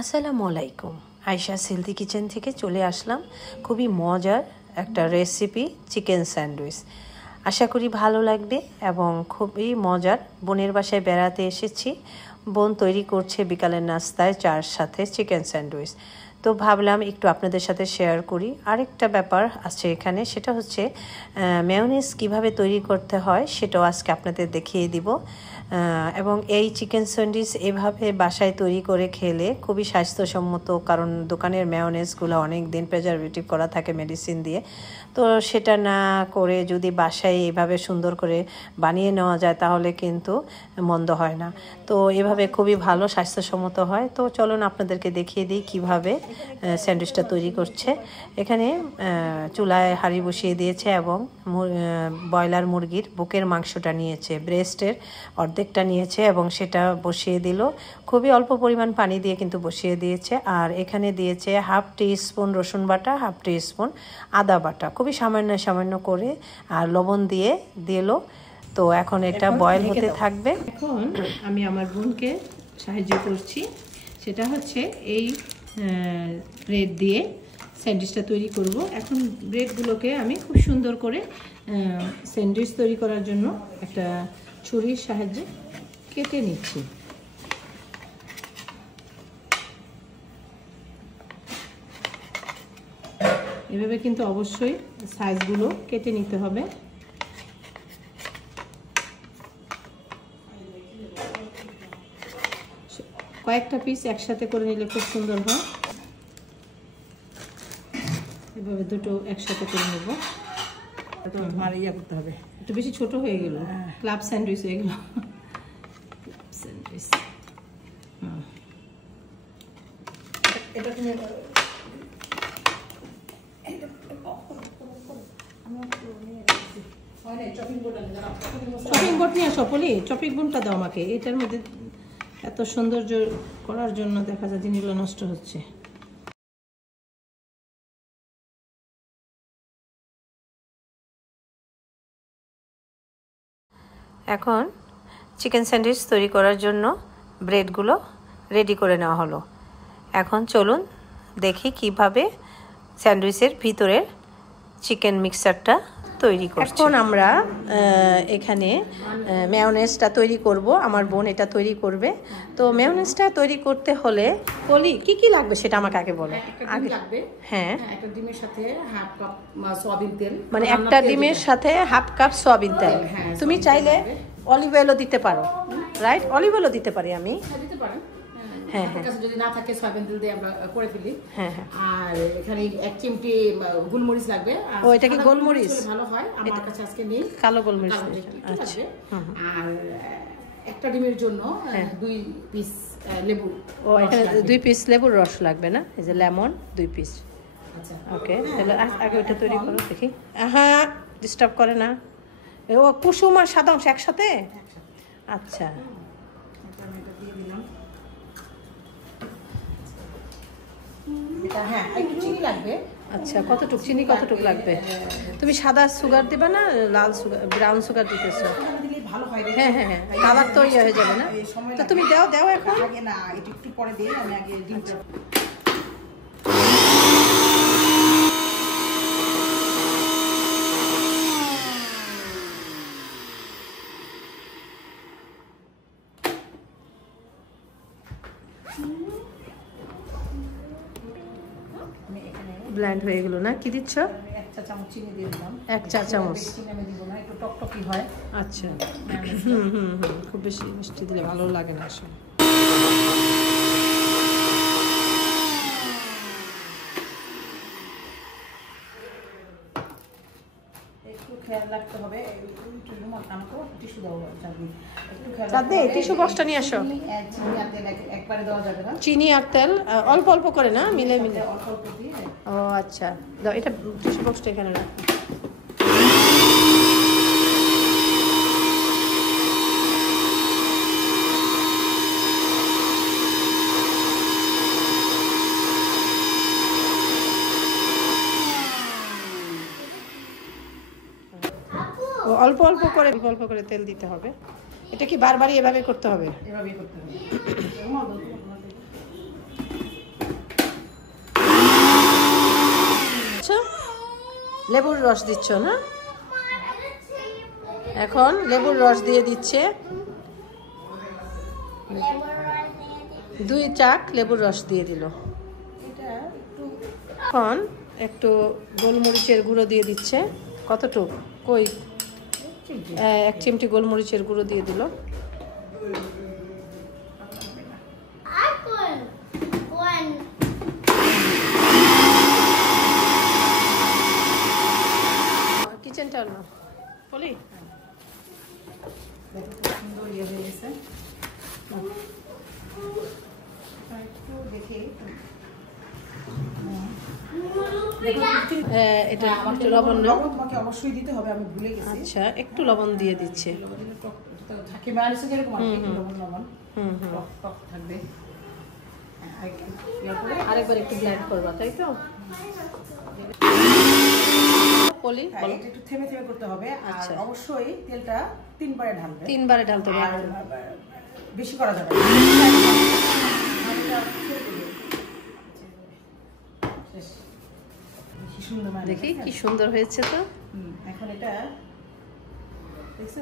আসসালামু আলাইকুম। Ayesha healthy kitchen থেকে চলে আসলাম খুবই মজার একটা রেসিপি চিকেন স্যান্ডউইচ। আশা করি ভালো লাগবে এবং খুবই মজার। বোনের বাসায় বেড়াতে এসেছি, বোন তৈরি করছে বিকালের নাস্তায় চার সাথে চিকেন স্যান্ডউইচ। তো ভাবলাম একটু আপনাদের সাথে শেয়ার করি। আরেকটা ব্যাপার আছে এখানে, সেটা হচ্ছে মেয়োনিজ কিভাবে তৈরি করতে হয় সেটাও আজকে আপনাদের দেখিয়ে দিব। এবং এই চিকেন স্যান্ডউইচ এভাবে বাসায় তৈরি করে খেলে খুবই স্বাস্থ্যসম্মত, কারণ দোকানের মেয়োনিজগুলো অনেক দিন প্রিজারভেটিভ করা থাকে মেডিসিন দিয়ে। তো সেটা না করে যদি বাসায় এভাবে সুন্দর করে বানিয়ে নেওয়া যায় তাহলে কিন্তু মন্দ হয় না। তো এভাবে খুবই ভালো, স্বাস্থ্যসম্মত হয়। তো চলুন আপনাদেরকে দেখিয়ে দিই কীভাবে স্যান্ডউইচটা তৈরি করছে। এখানে চুলায় হাঁড়ি বসিয়ে দিয়েছে এবং ব্রয়লার মুরগির বুকের মাংসটা নিয়েছে, ব্রেস্টের অর্ধেকটা নিয়েছে এবং সেটা বসিয়ে দিল। খুবই অল্প পরিমাণ পানি দিয়ে কিন্তু বসিয়ে দিয়েছে। আর এখানে দিয়েছে হাফ টি স্পুন রসুন বাটা, হাফ টি স্পুন আদা বাটা, খুবই সামান্য সামান্য করে, আর লবণ দিয়ে দিল। তো এখন এটা বয়েল হতে থাকবে। এখন আমি আমার বোনকে সাহায্য করছি, সেটা হচ্ছে এই ব্রেড দিয়ে স্যান্ডউইচটা তৈরি করব। এখন ব্রেডগুলোকে আমি খুব সুন্দর করে স্যান্ডউইচ তৈরি করার জন্য একটা ছুরির সাহায্যে কেটে নিচ্ছি। এভাবে কিন্তু অবশ্যই সাইজগুলো কেটে নিতে হবে। কয়েকটা পিস একসাথে করে নিলে খুব সুন্দর হয়। এভাবে দুটো একসাথে করে নেব। করতে হবে, একটু বেশি ছোট হয়ে গেল, ক্লাব স্যান্ডউইচ হয়ে গেল। স্যান্ডউইচ চপিং বোর্ড নিয়ে আসো পলি, চপিং বোর্ডটা দাও আমাকে। এটার মধ্যে এত সৌন্দর্য করার জন্য দেখা যায় জিনিসগুলো নষ্ট হচ্ছে। এখন চিকেন স্যান্ডউইচ তৈরি করার জন্য ব্রেডগুলো রেডি করে নেওয়া হলো। এখন চলুন দেখি কিভাবে স্যান্ডউইচের ভিতরের চিকেন মিক্সচারটা তৈরি করছি। এখন আমরা এখানে মেয়োনেজটা তৈরি করব। আমার বোন এটা তৈরি করবে। তো মেয়োনেজটা তৈরি করতে হলে বলি কি কি লাগবে সেটা আমাকে আগে বলো। আগে লাগবে, হ্যাঁ, একটা ডিমের সাথে হাফ কাপ সয়াবিন তেল, মানে একটা ডিমের সাথে হাফ কাপ সয়াবিন তেল। তুমি চাইলে অলিভ অয়েলও দিতে পারো, রাইট? অলিভ অয়েলও দিতে পারি আমি, দিতে পারেন। হ্যাঁ হ্যাঁ, যদি না থাকে সয়াবিন তেল দিয়ে আমরা করে ফেলি। হ্যাঁ হ্যাঁ। আর এখানে এক চিমটি গোলমরিচ লাগবে। ও, এটা কি গোলমরিচ? ভালো হয়, আমার কাছে আজকে নেই, কালো গোলমরিচ। আচ্ছা। আর একটা ডিমের জন্য 2 পিস লেবু। ও, এখানে 2 পিস লেবুর রস লাগবে না? এই যে লেমন 2 পিস। আচ্ছা, ওকে, তাহলে আগে ওইটা তৈরি করো দেখি। হ্যাঁ, ডিস্টার্ব করে না। ও কুসুম আর সাদা অংশ একসাথে? আচ্ছা, হ্যাঁ, একটু চিনি লাগবে। আচ্ছা, কতটুক চিনি কতটুক লাগবে? তুমি সাদা সুগার দিবা না লাল সুগার, ব্রাউন সুগার দিতেছো? ভালো হয়। হ্যাঁ হ্যাঁ হ্যাঁ, কালার তো ইয়ে হয়ে যাবে না? তো তুমি দাও দাও এখন। আগে না, একটু পরে দিই, আমি আগে ডিমটা। ব্লেন্ড হয়ে গেল না? কি দিচ্ছ? 1 চা চামচ চিনি দিয়ে দিলাম। 1 চা চামচ চিনি আমি দিব না, একটু টকটকি হয়। আচ্ছা, খুব বেশি মিষ্টি দিলে ভালো লাগে না আসলে। একটু খেয়াল রাখতে হবে, টিস্যু দাও, টিস্যু বক্সটা নিয়ে আসো। চিনি আর তেল একবারে দেওয়া যাবে না, চিনি আর তেল অল্প অল্প করে না, মিলে মিলে। অল্প অল্প দিয়ে। ও আচ্ছা, দাও এটা টিস্যু বক্সটা এখানে রাখো। অল্প অল্প করে তেল দিতে হবে। এটা কি বারবারই এভাবে করতে হবে? এভাবেই করতে হবে। লেবুর রস দিচ্ছ না? এখন লেবুর রস দিয়ে দিচ্ছে, 2 চাক লেবুর রস দিয়ে দিল। এখন একটু গোলমরিচের গুঁড়ো দিয়ে দিচ্ছে। কতটুকু? কই 1 চিমটি গোলমরিচের গুঁড়ো দিয়ে দিল। কিচেনটা না বলি সুন্দর ইয়ে হয়ে গেছে। একটু দেখি এটা একটু লবণ নাও। তোমাকে অবশ্যই দিতে হবে, আমি ভুলে গেছি। আচ্ছা, একটু লবণ দিয়ে দিচ্ছে। থাকে বাড়িছে যেরকম লবণ টক থাকবে। আরেকবার একটু ব্লেন্ড করবা, তাই তো? পলি একটু থেমে থেমে করতে হবে। আর অবশ্যই তেলটা 3 বারে ঢালবে। 3 বারে ঢালতে হবে, বেশি করা যাবে। দেখি কি সুন্দর হয়েছে তো। এখন এটা দেখছো?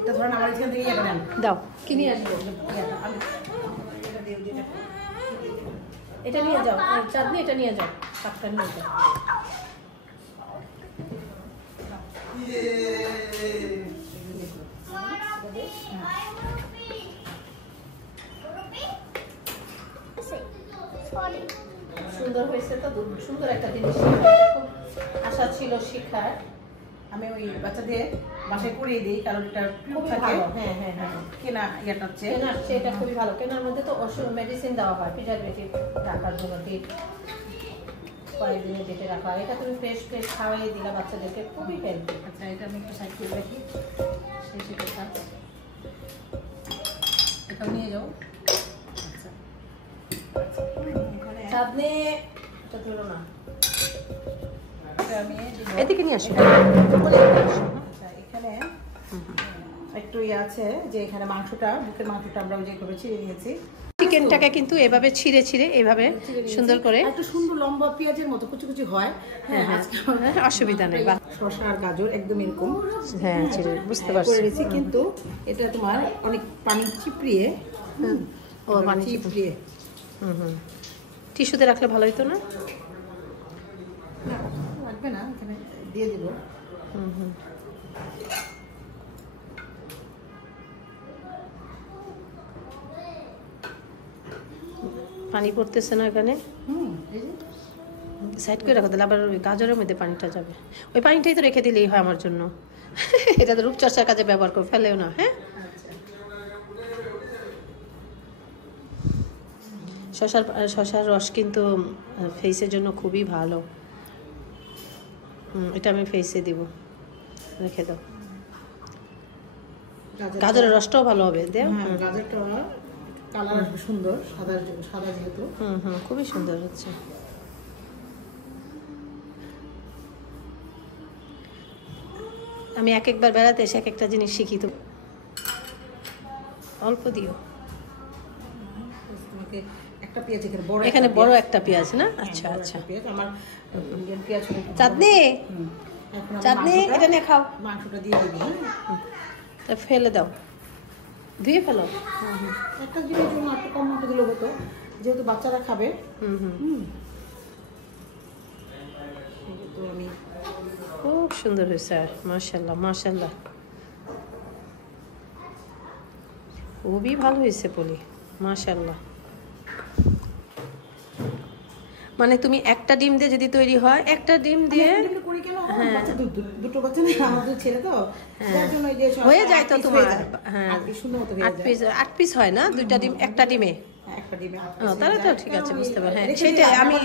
এটা ধরেন আমার এখান থেকে ইয়ে করেন দাও, কি নিয়ে আসবো? এটা নিয়ে যাও, চাঁদনি এটা নিয়ে যাও, কাপটা নিয়ে যাও। সুন্দর হয়েছে তো, সুন্দর একটা জিনিস। খুব আশা ছিল শিখার। আমি ওই বাচ্চাদের বাসায় করিয়ে দিই, কারণ এটা খুব ভালো। হ্যাঁ হ্যাঁ হ্যাঁ, কেনা ইয়েটার চেয়ে এটা খুবই ভালো। কেনার মধ্যে তো মেডিসিন দেওয়া হয়, প্রিজারভেটিভ রাখার জন্য, কয়েকদিনে ডেটে রাখা হয়। এটা তুমি ফ্রেশ ফ্রেশ খাওয়াই দিলা বাচ্চাদেরকে, খুবই হেলদি। আচ্ছা, এটা আমি একটু সাইড করে রাখি। সেটা থাক, এটাও নিয়ে যাও। আচ্ছা, চাঁদনি এটা ধরো না, আমি এদিকে নিয়ে আসো। আচ্ছা, এখানে একটু ইয়ে আছে যে এখানে মাংসটা, বুকের মাংসটা আমরা ওই যে করে ছিঁড়ে নিয়েছি। চিকেনটাকে কিন্তু এভাবে ছিঁড়ে ছিঁড়ে এভাবে সুন্দর করে, একটু সুন্দর লম্বা পেঁয়াজের মতো কুচি কুচি হয়। হ্যাঁ, অসুবিধা নেই। শসা আর গাজর একদম এরকম হ্যাঁ ছিঁড়ে, বুঝতে পারছি। কিন্তু এটা তোমার অনেক পানি চিপড়িয়ে, ও পানি চিপড়িয়ে টিস্যুতে রাখলে ভালো হতো না? লাগবে না, এখানে দিয়ে দেবো। পানি পড়তেছে না এখানে, সাইড করে রাখো, তাহলে আবার ওই গাজরের মধ্যে পানিটা যাবে। ওই পানিটাই তো রেখে দিলেই হয় আমার জন্য। এটা তো রূপচর্চার কাজে ব্যবহার করে, ফেলেও না। হ্যাঁ, শশার রস কিন্তু ফেসের জন্য খুবই ভালো। এটা আমি ফেসে দিব, রেখে দাও। গাজরের রসটাও ভালো হবে, দেও। গাজরটা কালার আসবে সুন্দর, সাদা যেহেতু। খুবই সুন্দর হচ্ছে। আমি একবার বেড়াতে এসে এক একটা জিনিস শিখি। তো অল্প দিও। একটা পেঁয়াজ এখানে বড়, এখানে বড় একটা পেঁয়াজ না? আচ্ছা আচ্ছা। আমার পেঁয়াজ চাঁদনি, চাঁদনি এটা নিয়ে খাও। মাংসটা দিয়ে দিবি। তা ফেলে দাও, ধুয়ে ফেলো। একটা জিনিস জন্য একটু কম মতো দিলেও হতো, যেহেতু বাচ্চারা খাবে। তো আমি খুব সুন্দর হয়েছে, মাশাআল্লাহ মাশাআল্লাহ, খুবই ভালো হয়েছে পলি, মাশাআল্লাহ। মানে তুমি একটা ডিম দিয়ে যদি তৈরি হয়, একটা ডিম দিয়ে দুটো বাচ্চা নেই, আমাদের ছেলে তো হয়ে যায় তো তোমার। হ্যাঁ, 8 পিস হয় না? 2টা ডিম একটা ডিমে। তাহলে তো ঠিক আছে, বুঝতে পারো। হ্যাঁ সেটাই আমি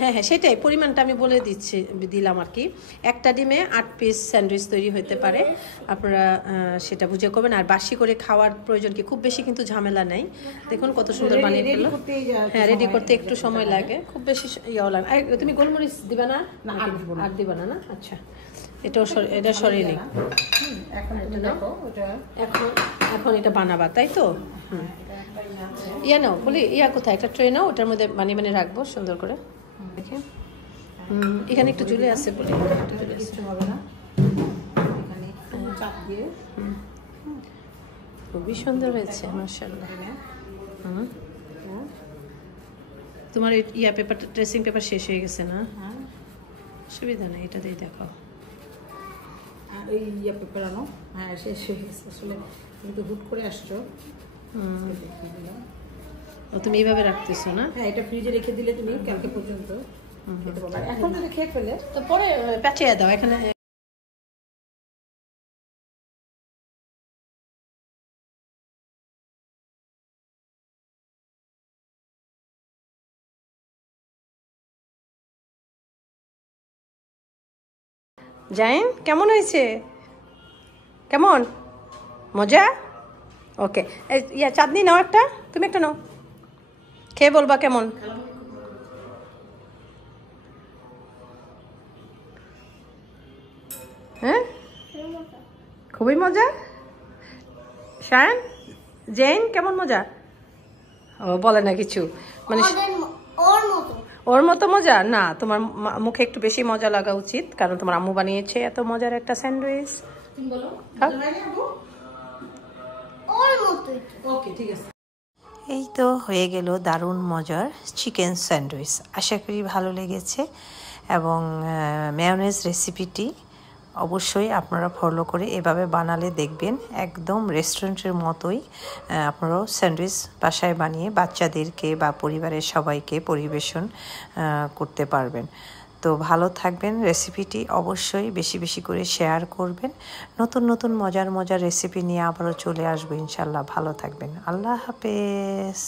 হ্যাঁ হ্যাঁ সেটাই পরিমাণটা আমি বলে দিলাম আর কি। একটা ডিমে 8 পিস স্যান্ডউইচ তৈরি হতে পারে। আপনারা সেটা বুঝে করবেন। আর বাসি করে খাওয়ার প্রয়োজন কি, খুব বেশি কিন্তু ঝামেলা নেই। দেখুন কত সুন্দর বানিয়ে ফেললো। হ্যাঁ, রেডি করতে একটু সময় লাগে, খুব বেশি ইয়েও লাগে। তুমি গোলমরিচ দিবা না? আর দিবা না? না আচ্ছা, এটা সরিয়ে নিই। এখন এটা বানাবা, তাই তো? ইয়া নাও বলি, ইয়া কোথায়, একটা ট্রে নাও, ওটার মধ্যে মানে রাখবো সুন্দর করে। দেখে এখানে একটু ঝুলে আছে বলে, একটু ঝুলে কিছু হবে না। এখানে চাপ দিয়ে খুবই সুন্দর হয়েছে মাশাআল্লাহ। তোমার ইয়া পেপার, ড্রেসিং পেপার শেষ হয়ে গেছে না? সুবিধা নেই, এটা দিয়ে দেখো। আর ওই ইয়া পেপার আনো। হ্যাঁ শেষ হয়ে গেছে আসলে, তুমি তো হুট করে আসছো। ও তুমি এইভাবে রাখতেছো না? হ্যাঁ, এটা ফ্রিজে রেখে দিলে তুমি কালকে পর্যন্ত খেতে পারবে। এখন যদি খেয়ে ফেলে তো পরে পাঠিয়ে দাও এখানে। জাইন কেমন হয়েছে? কেমন মজা? ওকে, ইয়া চাঁদনি নাও একটা, তুমি একটা নাও, খেয়ে বলবা কেমন। হ্যাঁ খুবই মজা। শায়ন, জেন কেমন মজা? ও বলে না কিছু, মানে ওর মতো মজা না। তোমার মুখে একটু বেশি মজা লাগা উচিত, কারণ তোমার আম্মু বানিয়েছে এত মজার একটা স্যান্ডউইচ। ওকে ঠিক আছে। এই তো হয়ে গেল দারুণ মজার চিকেন স্যান্ডউইচ। আশা করি ভালো লেগেছে, এবং মেয়োনেজ রেসিপিটি অবশ্যই আপনারা ফলো করে এভাবে বানালে দেখবেন একদম রেস্টুরেন্টের মতোই আপনারাও স্যান্ডউইচ বাসায় বানিয়ে বাচ্চাদেরকে বা পরিবারের সবাইকে পরিবেশন করতে পারবেন। তো ভালো থাকবেন। রেসিপিটি অবশ্যই বেশি বেশি করে শেয়ার করবেন। নতুন নতুন মজার মজার রেসিপি নিয়ে আবারও চলে আসবো ইনশাল্লাহ। ভালো থাকবেন। আল্লাহ হাফেজ।